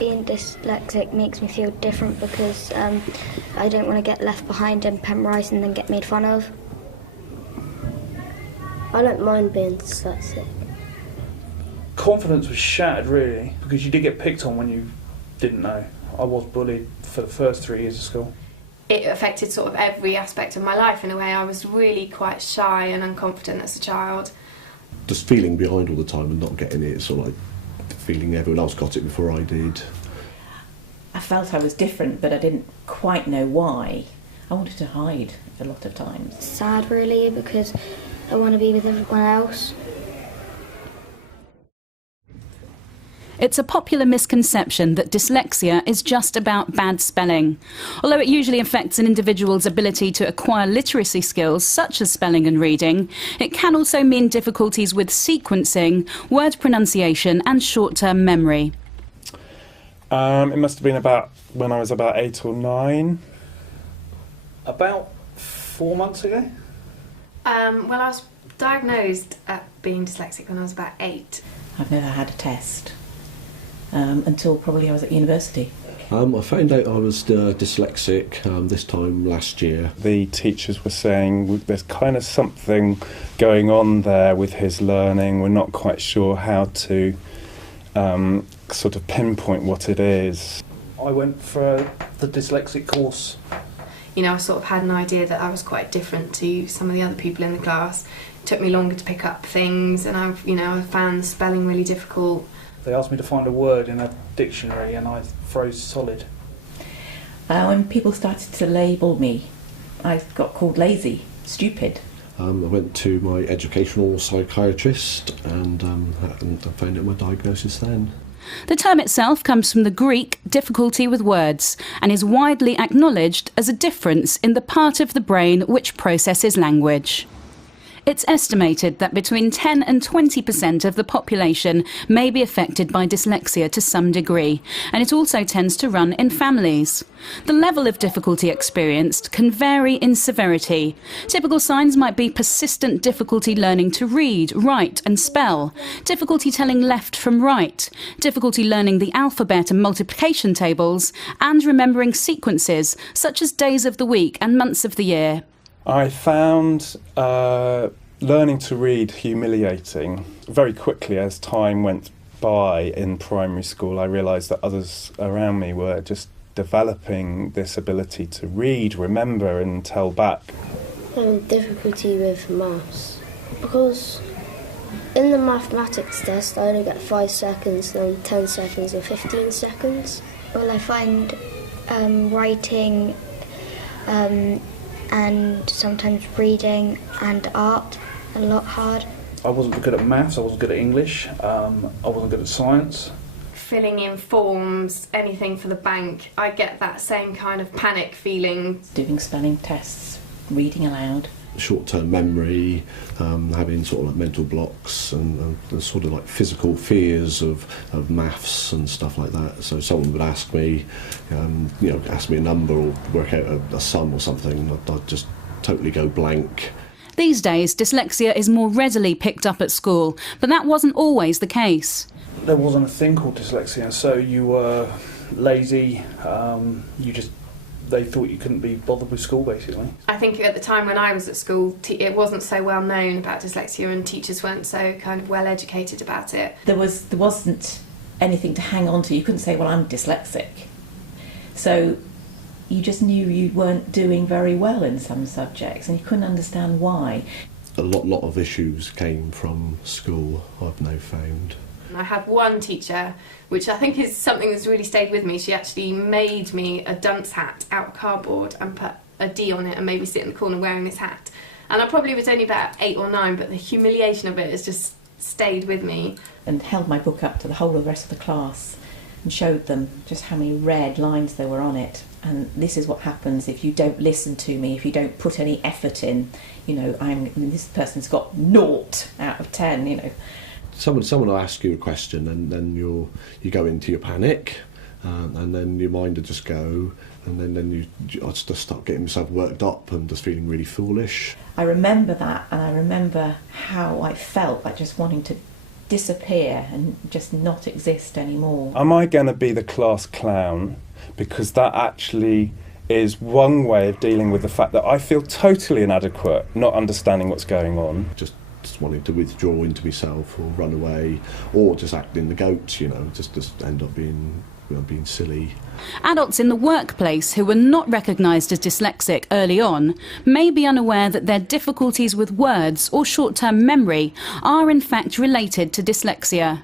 Being dyslexic makes me feel different because I don't want to get left behind in Pembrose and then get made fun of. I don't mind being dyslexic. Confidence was shattered, really, because you did get picked on when you didn't know. I was bullied for the first 3 years of school. It affected sort of every aspect of my life in a way. I was really quite shy and unconfident as a child. Just feeling behind all the time and not getting it, sort of like feeling everyone else got it before I did. I felt I was different, but I didn't quite know why. I wanted to hide a lot of times. Sad, really, because I want to be with everyone else. It's a popular misconception that dyslexia is just about bad spelling. Although it usually affects an individual's ability to acquire literacy skills such as spelling and reading, it can also mean difficulties with sequencing, word pronunciation and short-term memory. It must have been about when I was about 8 or 9. About 4 months ago? Well, I was diagnosed at being dyslexic when I was about 8. I've never had a test until probably I was at university. I found out I was dyslexic this time last year. The teachers were saying there's kind of something going on there with his learning. We're not quite sure how to sort of pinpoint what it is. I went for the dyslexic course. You know, I sort of had an idea that I was quite different to some of the other people in the class. It took me longer to pick up things, and I found spelling really difficult. They asked me to find a word in a dictionary and I froze solid. When people started to label me, I got called lazy, stupid. I went to my educational psychiatrist and I found out my diagnosis then. The term itself comes from the Greek difficulty with words and is widely acknowledged as a difference in the part of the brain which processes language. It's estimated that between 10 and 20% of the population may be affected by dyslexia to some degree, and it also tends to run in families. The level of difficulty experienced can vary in severity. Typical signs might be persistent difficulty learning to read, write and spell, difficulty telling left from right, difficulty learning the alphabet and multiplication tables, and remembering sequences such as days of the week and months of the year. I found learning to read humiliating. Very quickly as time went by in primary school, I realised that others around me were just developing this ability to read, remember and tell back. Difficulty with maths, because in the mathematics test I only get 5 seconds, then 10 seconds and 15 seconds. Well, I find writing and sometimes reading and art a lot hard. I wasn't good at maths, I wasn't good at English, I wasn't good at science. Filling in forms, anything for the bank, I get that same kind of panic feeling. Doing spelling tests, reading aloud. Short-term memory, having sort of like mental blocks and sort of like physical fears of maths and stuff like that. So someone would ask me, ask me a number or work out a sum or something, and I'd just totally go blank. These days, dyslexia is more readily picked up at school, but that wasn't always the case. There wasn't a thing called dyslexia, so you were lazy, they thought you couldn't be bothered with school, basically. I think at the time when I was at school, it wasn't so well known about dyslexia and teachers weren't so kind of well educated about it. There wasn't anything to hang on to. You couldn't say, well, I'm dyslexic. So you just knew you weren't doing very well in some subjects and you couldn't understand why. A lot of issues came from school, I've now found. I had one teacher, which I think is something that's really stayed with me. She actually made me a dunce hat out of cardboard and put a D on it and made me sit in the corner wearing this hat. And I probably was only about 8 or 9, but the humiliation of it has just stayed with me. And held my book up to the whole of the rest of the class and showed them just how many red lines there were on it. And this is what happens if you don't listen to me, if you don't put any effort in. This person's got 0 out of 10, Someone will ask you a question and then you go into your panic and then your mind will just go and then I just start getting myself worked up and just feeling really foolish. I remember that, and I remember how I felt, like just wanting to disappear and just not exist anymore. Am I going to be the class clown? Because that actually is one way of dealing with the fact that I feel totally inadequate, not understanding what's going on. Just wanting to withdraw into myself or run away, or just acting the goat, you know, just end up being silly. Adults in the workplace who were not recognised as dyslexic early on may be unaware that their difficulties with words or short-term memory are in fact related to dyslexia.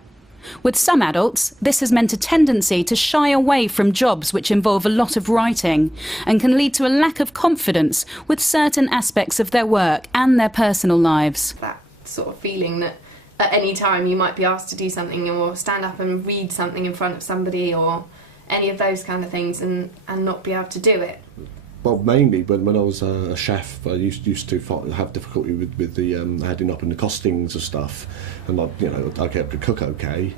With some adults, this has meant a tendency to shy away from jobs which involve a lot of writing and can lead to a lack of confidence with certain aspects of their work and their personal lives. That sort of feeling that at any time you might be asked to do something or stand up and read something in front of somebody or any of those kind of things and not be able to do it. Well, mainly when I was a chef, I used to have difficulty with the adding up in the costings of stuff, and I could cook okay.